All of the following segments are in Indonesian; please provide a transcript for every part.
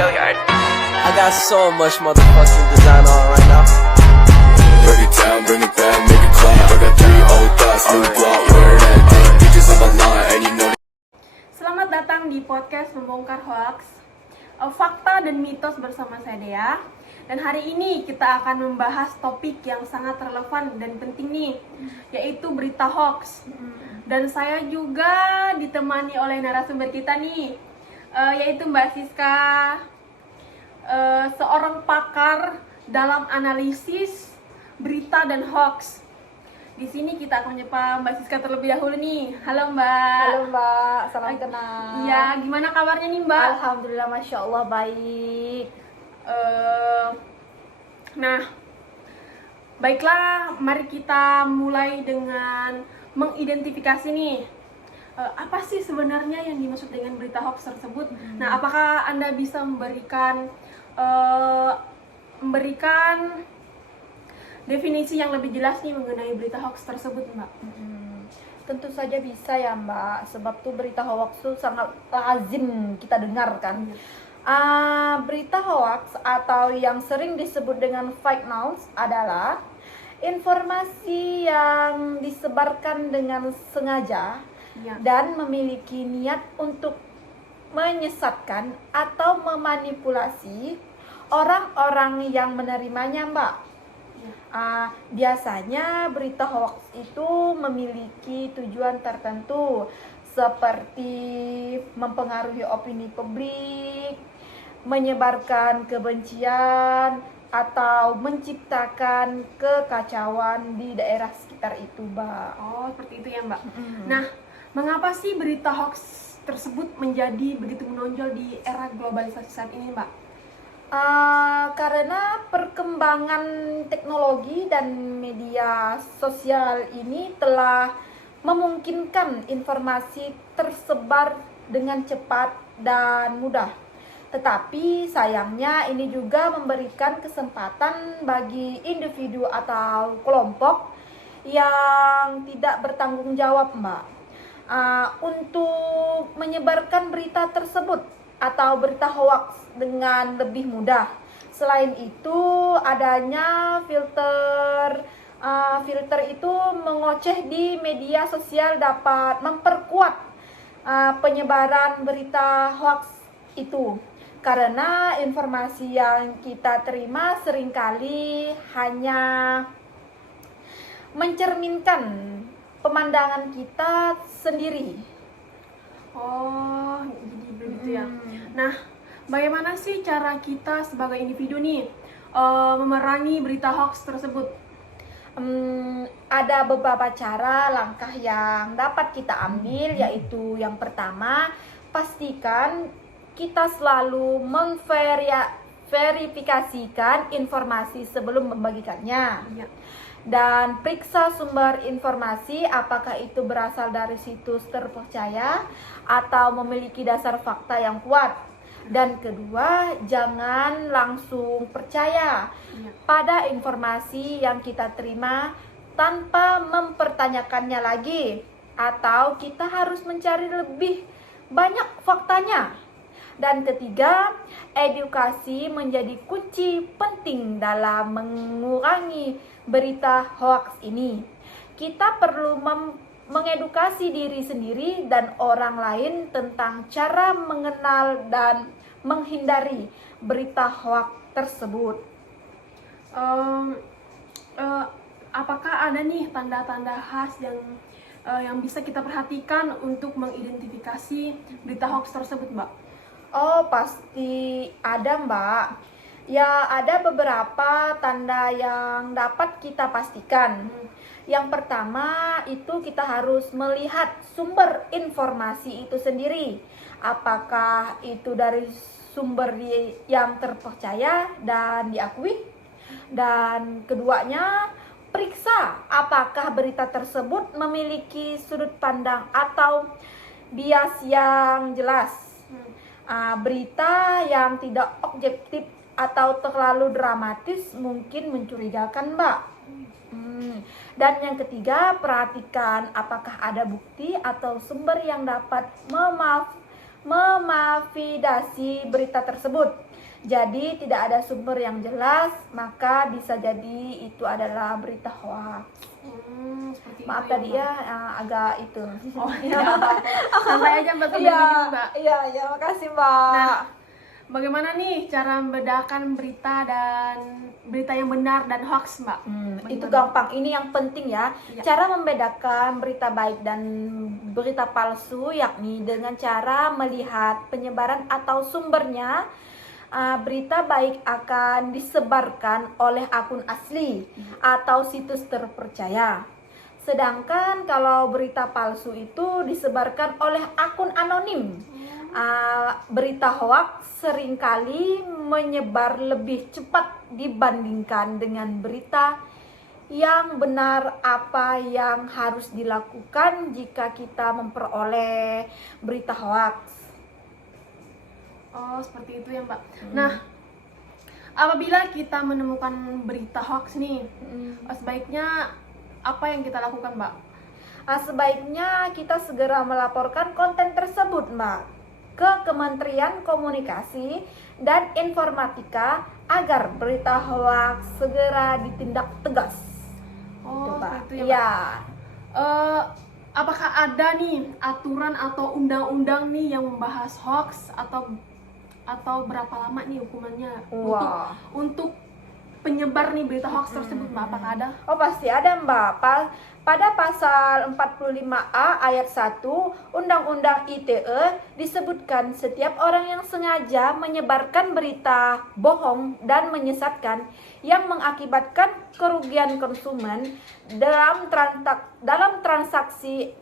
I got so much motherfucking design on right now. Break it down, bring it back, make it clap. I got 3 old thoughts, new block, where that thing. Bitches on my line, and you know. Selamat datang di podcast Membongkar Hoax, Fakta dan Mitos bersama saya Dea. Dan hari ini kita akan membahas topik yang sangat relevan dan penting nih, yaitu berita hoax. Dan saya juga ditemani oleh narasumber kita nih, yaitu Mbak Siska, seorang pakar dalam analisis berita dan hoax. Di sini kita akan menyapa Mbak Siska terlebih dahulu nih. Halo Mbak. Halo Mbak, salam kenal. Iya, gimana kabarnya nih Mbak? Alhamdulillah, Masya Allah baik. Nah, baiklah, mari kita mulai dengan mengidentifikasi nih, apa sih sebenarnya yang dimaksud dengan berita hoax tersebut. Nah, apakah Anda bisa memberikan definisi yang lebih jelas nih mengenai berita hoax tersebut, Mbak? Tentu saja bisa ya Mbak, sebab tuh berita hoax tuh sangat lazim kita dengar kan. Berita hoax atau yang sering disebut dengan fake news adalah informasi yang disebarkan dengan sengaja dan memiliki niat untuk menyesatkan atau memanipulasi orang-orang yang menerimanya, Mbak. Biasanya berita hoax itu memiliki tujuan tertentu seperti mempengaruhi opini publik, menyebarkan kebencian, atau menciptakan kekacauan di daerah sekitar itu, Mbak. Oh, seperti itu ya, Mbak. Nah, mengapa sih berita hoax tersebut menjadi begitu menonjol di era globalisasi saat ini, Mbak? Karena perkembangan teknologi dan media sosial ini telah memungkinkan informasi tersebar dengan cepat dan mudah. Tetapi sayangnya ini juga memberikan kesempatan bagi individu atau kelompok yang tidak bertanggung jawab, Mbak, untuk menyebarkan berita tersebut atau berita hoax dengan lebih mudah. Selain itu, adanya filter itu mengoceh di media sosial dapat memperkuat penyebaran berita hoax itu. Karena informasi yang kita terima seringkali hanya mencerminkan pemandangan kita sendiri. Oh, jadi begitu ya. Nah, bagaimana sih cara kita sebagai individu nih memerangi berita hoax tersebut? Ada beberapa cara langkah yang dapat kita ambil, yaitu yang pertama, pastikan kita selalu memverifikasikan informasi sebelum membagikannya. Dan periksa sumber informasi, apakah itu berasal dari situs terpercaya atau memiliki dasar fakta yang kuat. Dan kedua, jangan langsung percaya pada informasi yang kita terima tanpa mempertanyakannya lagi, atau kita harus mencari lebih banyak faktanya. Dan ketiga, edukasi menjadi kunci penting dalam mengurangi berita hoax ini. Kita perlu mengedukasi diri sendiri dan orang lain tentang cara mengenal dan menghindari berita hoax tersebut. Apakah ada nih tanda-tanda khas yang bisa kita perhatikan untuk mengidentifikasi berita hoax tersebut, Mbak? Oh, pasti ada, Mbak. Ya, ada beberapa tanda yang dapat kita pastikan. Yang pertama itu kita harus melihat sumber informasi itu sendiri. Apakah itu dari sumber yang terpercaya dan diakui? Dan keduanya, periksa apakah berita tersebut memiliki sudut pandang atau bias yang jelas. Berita yang tidak objektif atau terlalu dramatis mungkin mencurigakan, Mbak. Dan yang ketiga, perhatikan apakah ada bukti atau sumber yang dapat memvalidasi berita tersebut. Jadi tidak ada sumber yang jelas, maka bisa jadi itu adalah berita hoax. Seperti Maaf itu tadi Mbak. ya, agak itu. Oh, tidak apa-apa. Santai aja Mbak, sambil Iya, minum, Mbak. iya, makasih Mbak. Nah, bagaimana nih cara membedakan berita yang benar dan hoax, Mbak? Itu Bagaimana? gampang. Ini yang penting ya. Iya. Cara membedakan berita baik dan berita palsu yakni dengan cara melihat penyebaran atau sumbernya. Berita baik akan disebarkan oleh akun asli atau situs terpercaya. Sedangkan kalau berita palsu itu disebarkan oleh akun anonim. Berita hoax seringkali menyebar lebih cepat dibandingkan dengan berita yang benar. Apa yang harus dilakukan jika kita memperoleh berita hoax? Oh, seperti itu ya, Mbak. Nah, apabila kita menemukan berita hoax nih, sebaiknya apa yang kita lakukan, Mbak? Sebaiknya kita segera melaporkan konten tersebut, Mbak, ke Kementerian Komunikasi dan Informatika agar berita hoax segera ditindak tegas. Oh, Mbak. seperti itu ya, Mbak. Iya. Apakah ada nih aturan atau undang-undang nih yang membahas hoax atau berapa lama nih hukumannya Wah. untuk penyebar nih berita hoax tersebut, Mbak? Apakah ada? Oh, pasti ada, Mbak. Pada pasal 45A ayat 1 Undang-Undang ITE disebutkan setiap orang yang sengaja menyebarkan berita bohong dan menyesatkan yang mengakibatkan kerugian konsumen dalam transaksi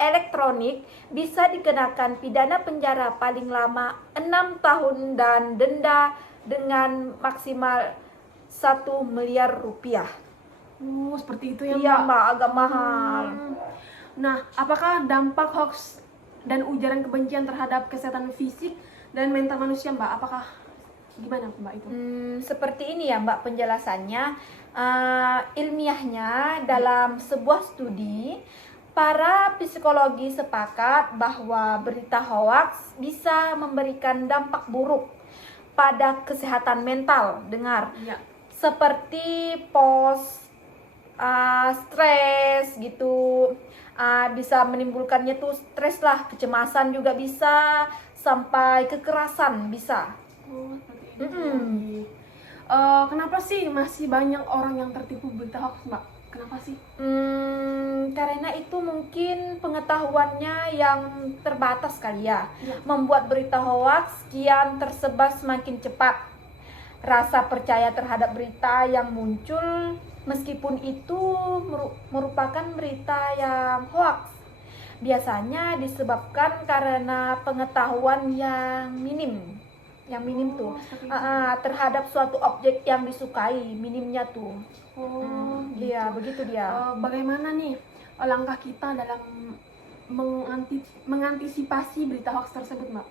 elektronik bisa dikenakan pidana penjara paling lama 6 tahun dan denda dengan maksimal 1 miliar rupiah. Seperti itu ya, Iya, Mbak. Mbak, agak mahal. Nah, apakah dampak hoax dan ujaran kebencian terhadap kesehatan fisik dan mental manusia, Mbak? Apakah gimana, Mbak, itu? Seperti ini ya, Mbak, penjelasannya. Ilmiahnya dalam sebuah studi, para psikologi sepakat bahwa berita hoax bisa memberikan dampak buruk pada kesehatan mental. Dengar, Iya. seperti stres gitu, bisa menimbulkannya tuh stres lah, kecemasan juga bisa, sampai kekerasan bisa. Oh, seperti itu. Kenapa sih masih banyak orang yang tertipu berita hoax, Mbak? Kenapa sih? Karena itu mungkin pengetahuannya yang terbatas kali ya, Iya. membuat berita hoax kian tersebar semakin cepat. Rasa percaya terhadap berita yang muncul meskipun itu merupakan berita yang hoax biasanya disebabkan karena pengetahuan yang minim tuh seperti itu. terhadap suatu objek yang disukai, minimnya tuh. Iya, begitu dia. Bagaimana nih langkah kita dalam mengantisipasi berita hoax tersebut, Mbak?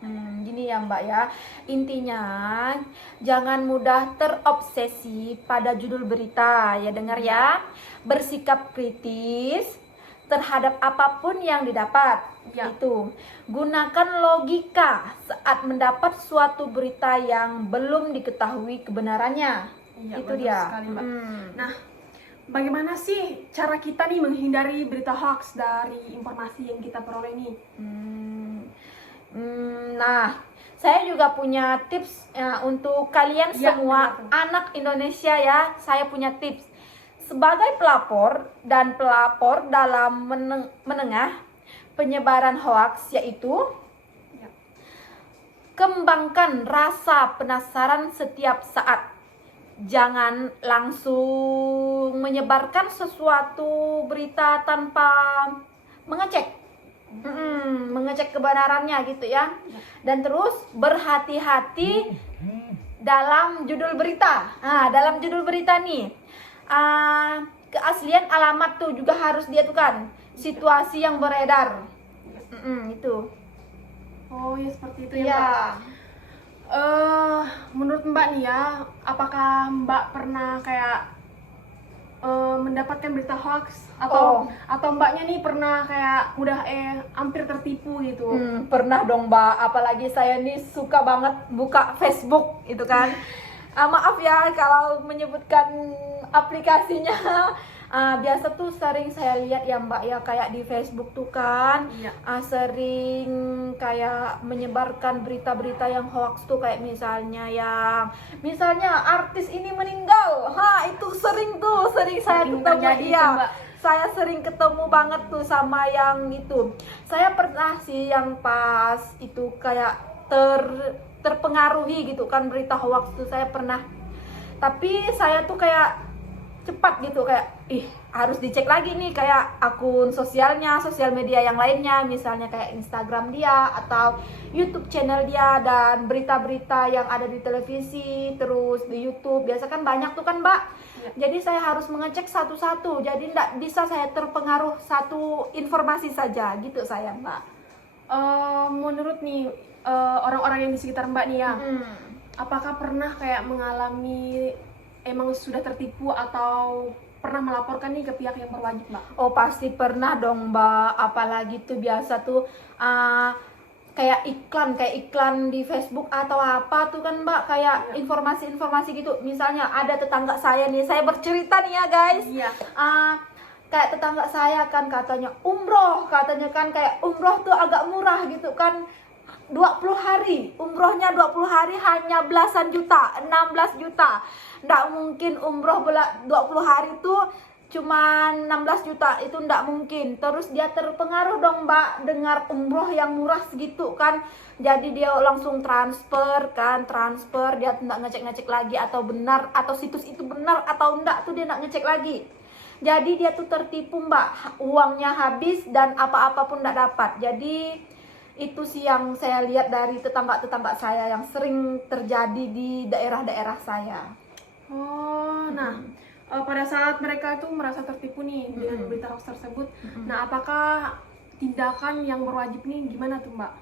Gini ya, Mbak ya, intinya jangan mudah terobsesi pada judul berita ya, dengar ya. Bersikap kritis terhadap apapun yang didapat. Ya. Itu gunakan logika saat mendapat suatu berita yang belum diketahui kebenarannya. Iya, Itu betul dia. sekali, Mbak. Nah, bagaimana sih cara kita nih menghindari berita hoax dari informasi yang kita peroleh nih? Nah, saya juga punya tips untuk kalian Ya, semua benar. anak Indonesia ya. Saya punya tips sebagai pelapor dalam menengah penyebaran hoaks, yaitu Ya. kembangkan rasa penasaran setiap saat. Jangan langsung menyebarkan sesuatu berita tanpa mengecek kebenarannya gitu ya. Dan terus berhati-hati dalam judul berita. Dalam judul berita nih, keaslian alamat tuh juga harus dia tuh kan, situasi yang beredar. Itu. Oh ya, seperti itu ya, Iya. Mbak. Menurut Mbak nih ya, apakah Mbak pernah kayak mendapatkan berita hoax Oh. atau mbaknya nih pernah kayak udah hampir tertipu gitu? Pernah dong mbak, apalagi saya nih suka banget buka Facebook itu kan. Maaf ya kalau menyebutkan aplikasinya. Biasa tuh sering saya lihat ya mbak ya, kayak di Facebook tuh kan. Iya. Sering kayak menyebarkan berita-berita yang hoax tuh, kayak misalnya artis ini meninggal. Itu sering saya Sering ketemu. terjadi Iya, tuh, Mbak. saya sering ketemu banget tuh sama yang itu. Saya pernah sih yang pas itu kayak terpengaruhi gitu kan berita hoax tuh, saya pernah. Tapi saya tuh kayak cepat gitu, kayak harus dicek lagi nih kayak akun sosial media yang lainnya, misalnya kayak Instagram dia atau YouTube channel dia, dan berita-berita yang ada di televisi terus di YouTube biasa kan banyak tuh kan mbak. Jadi saya harus mengecek satu-satu, jadi tidak bisa saya terpengaruh satu informasi saja gitu saya mbak. Menurut nih orang-orang yang di sekitar mbak nih ya, apakah pernah kayak mengalami emang sudah tertipu atau pernah melaporkan nih ke pihak yang berwajib mbak? Oh pasti pernah dong mbak, apalagi tuh biasa tuh kayak iklan di Facebook atau apa tuh kan mbak, kayak informasi-informasi gitu. Misalnya ada tetangga saya nih, saya bercerita nih ya guys. Iya. Kayak tetangga saya kan katanya umroh, katanya kan kayak umroh tuh agak murah gitu kan, 20 hari, umrohnya 20 hari hanya belasan juta, 16 juta. Nggak mungkin umroh 20 hari tuh cuma 16 juta, itu nggak mungkin. Terus dia terpengaruh dong mbak, dengar umroh yang murah segitu kan. Jadi dia langsung transfer, dia nggak ngecek-ngecek lagi atau benar, atau situs itu benar atau enggak tuh dia nggak ngecek lagi. Jadi dia tuh tertipu mbak, uangnya habis dan apa-apa pun nggak dapat. Jadi itu sih yang saya lihat dari tetangga-tetangga saya yang sering terjadi di daerah-daerah saya. Nah, pada saat mereka itu merasa tertipu nih dengan berita hoax tersebut, nah apakah tindakan yang berwajib nih gimana tuh mbak?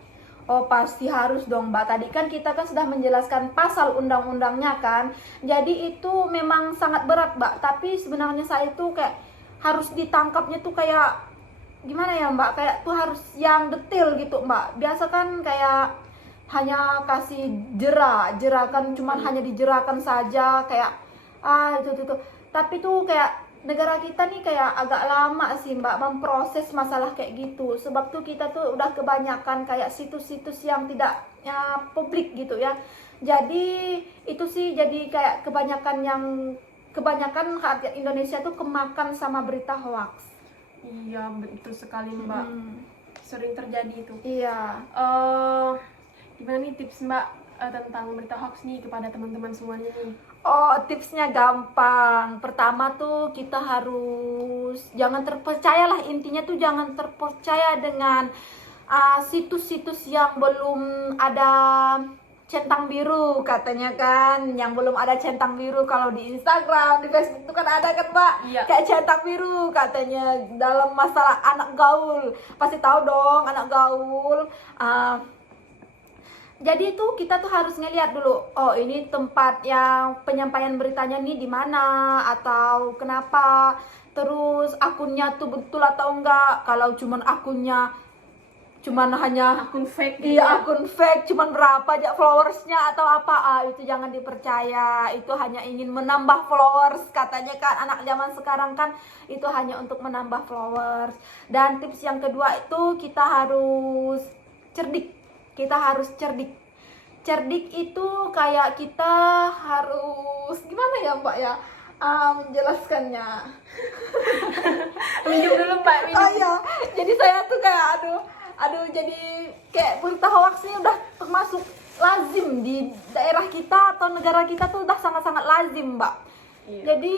Oh pasti harus dong mbak, tadi kan kita kan sudah menjelaskan pasal undang-undangnya kan. Jadi itu memang sangat berat mbak, tapi sebenarnya saya tuh kayak harus ditangkapnya tuh kayak gimana ya mbak, kayak tuh harus yang detail gitu mbak. Biasa kan kayak hanya kasih jera kan, cuman hanya dijerakan saja kayak itu. Tapi tuh kayak negara kita nih kayak agak lama sih mbak memproses masalah kayak gitu. Sebab tuh kita tuh udah kebanyakan kayak situs-situs yang tidak publik gitu ya. Jadi itu sih jadi kayak kebanyakan rakyat Indonesia tuh kemakan sama berita hoax. Iya betul sekali mbak, sering terjadi itu. Iya. Gimana nih tips mbak tentang berita hoax nih kepada teman-teman semuanya nih? Oh tipsnya gampang. Pertama tuh kita harus jangan terpercayalah, intinya tuh jangan terpercaya dengan situs-situs yang belum ada centang biru katanya kan, yang belum ada centang biru. Kalau di Instagram, di Facebook itu kan ada kan mbak, kayak centang biru katanya dalam masalah anak gaul. Pasti tahu dong anak gaul. Jadi tuh kita tuh harus ngeliat dulu, oh ini tempat yang penyampaian beritanya nih di mana atau kenapa, terus akunnya tuh betul atau enggak. Kalau cuman akunnya hanya akun fake iya gitu ya? akun fake, cuman berapa aja followersnya atau apa, itu jangan dipercaya. Itu hanya ingin menambah followers katanya kan, anak zaman sekarang kan itu hanya untuk menambah followers. Dan tips yang kedua itu kita harus cerdik. Cerdik itu kayak kita harus gimana ya mbak ya menjelaskannya. Minum dulu mbak, minum. Oh iya, jadi saya tuh kayak aduh jadi kayak berita hoax ini udah termasuk lazim di daerah kita atau negara kita tuh udah sangat-sangat lazim mbak. Jadi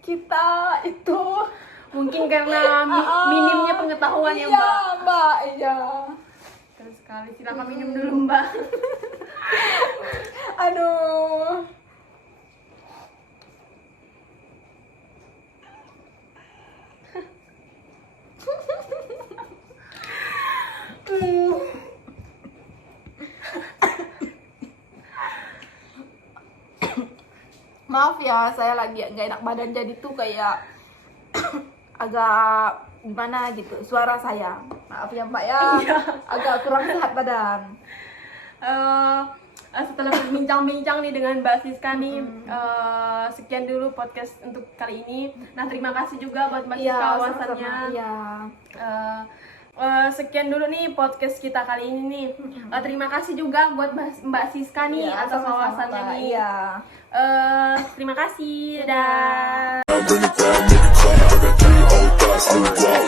kita itu mungkin karena minimnya pengetahuan ya mbak. Iya mbak, iya. Terus sekali, silakan minum dulu mbak. Aduh. Maaf ya, saya lagi nggak enak badan jadi tuh kayak agak gimana gitu suara saya. Maaf ya Mbak ya, agak kurang sehat badan. Setelah berbincang-bincang nih dengan Mbak Siska nih, sekian dulu podcast untuk kali ini. Nah, terima kasih juga buat Mbak Siska wawasannya. Iya. Sekian dulu nih podcast kita kali ini nih. Terima kasih juga buat Mbak Siska nih atas wawasannya nih. Iya. Terima kasih. Dadah. Bring it down, make it clap. I got 3 old thoughts, new block,